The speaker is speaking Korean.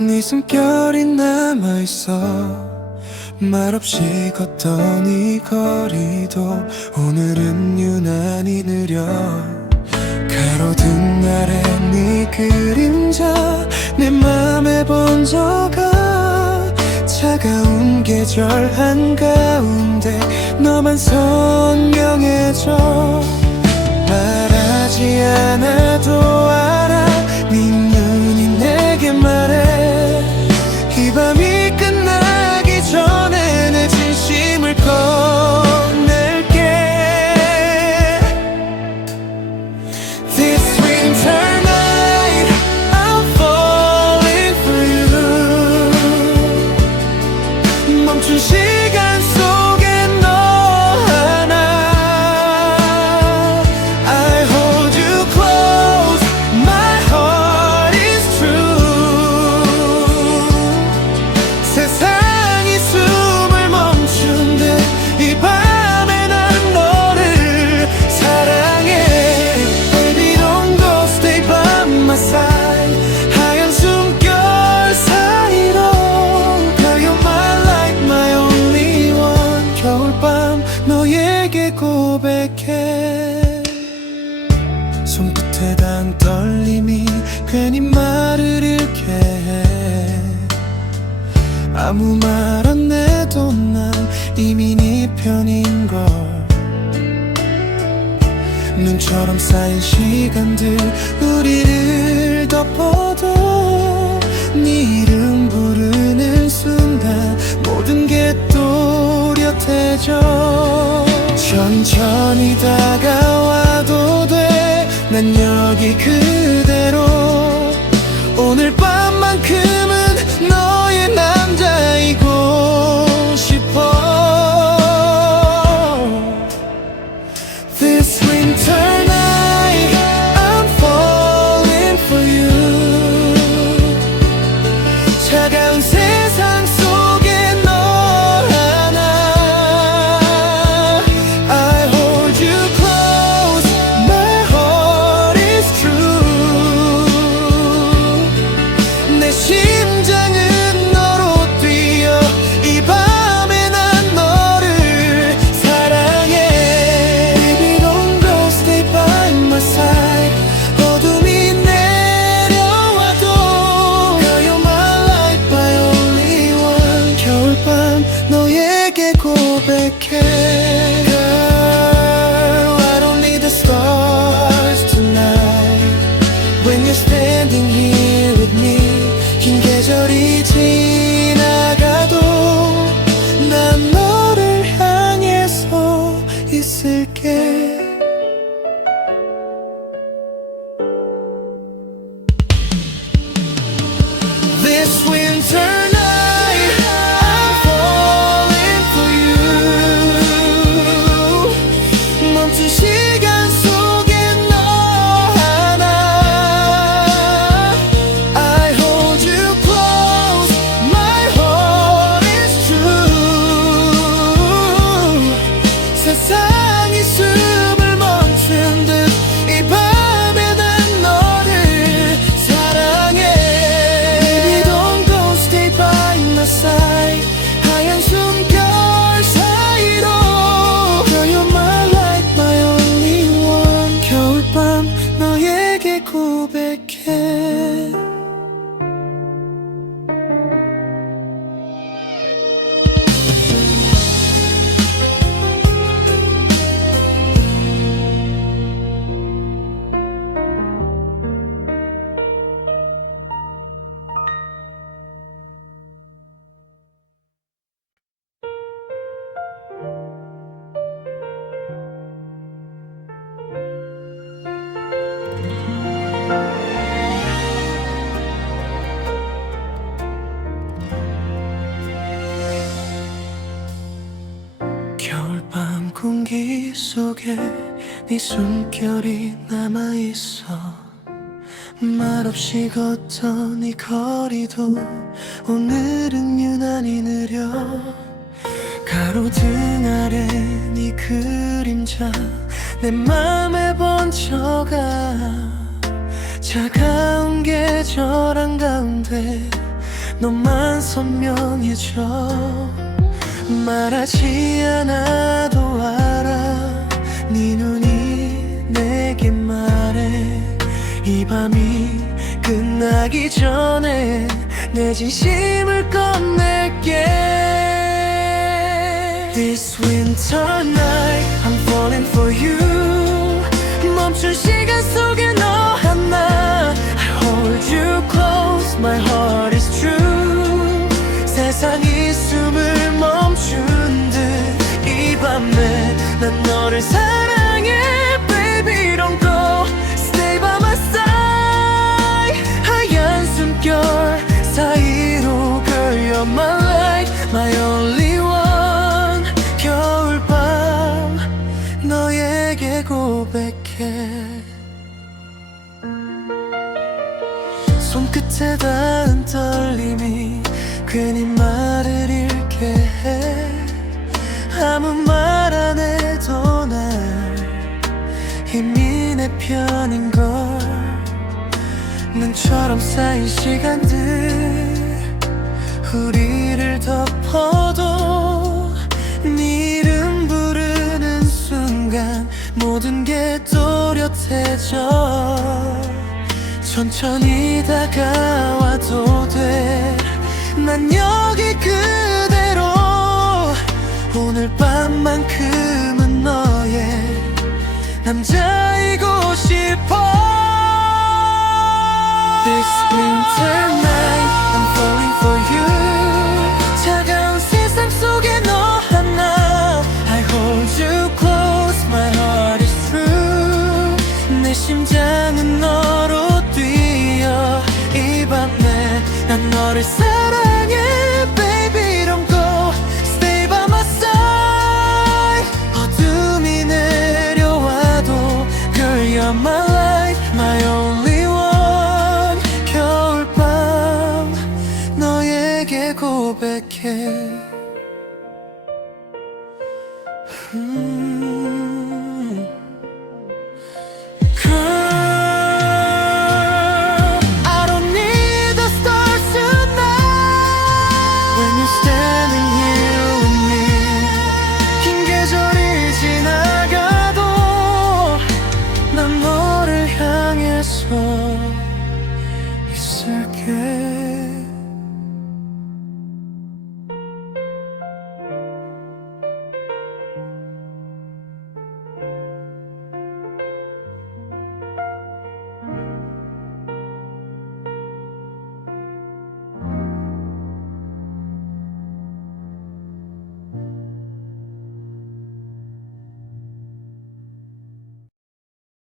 네 숨결이 남아있어 말없이 걷던 이 거리도 오늘은 유난히 느려 가로등 아래 네 그림자 내 맘에 번져가 차가운 계절 한가운데 너만 선명해져 말하지 않아도 단 떨림이 괜히 말을 잃게 해. 아무 말 안 해도 난 이미 네 편인걸. 눈처럼 쌓인 시간들 우리를 덮어도 네 이름 부르는 순간 모든 게 또렷해져. 천천히 돼 난 여기 그대로 속에 네 숨결이 남아있어. 말없이 걷던 이 거리도 오늘은 유난히 느려. 가로등 아래 네 그림자 내 맘에 번져가 차가운 계절 한가운데 너만 선명해져. 말하지 않아도 네 눈이 내게 말해 이 밤이 끝나기 전에 내 진심을 건넬게 This winter night I'm falling for you 멈춘 시간 속에 너 하나 I hold you close My heart is true 세상이 숨을 멈춘 밤에 난 너를 사랑 편인 걸 눈처럼 쌓인 시간들 우리를 덮어도 네 이름 부르는 순간 모든 게 또렷해져. 천천히 다가와도 돼. 난 여기 그대로. 오늘 밤만큼은 너의 남자이고 싶어 This winter night I'm falling for you 차가운 세상 속에 너 하나 I hold you close My heart is true 내 심장은 너로 뛰어 이 밤에 난 너를 사랑해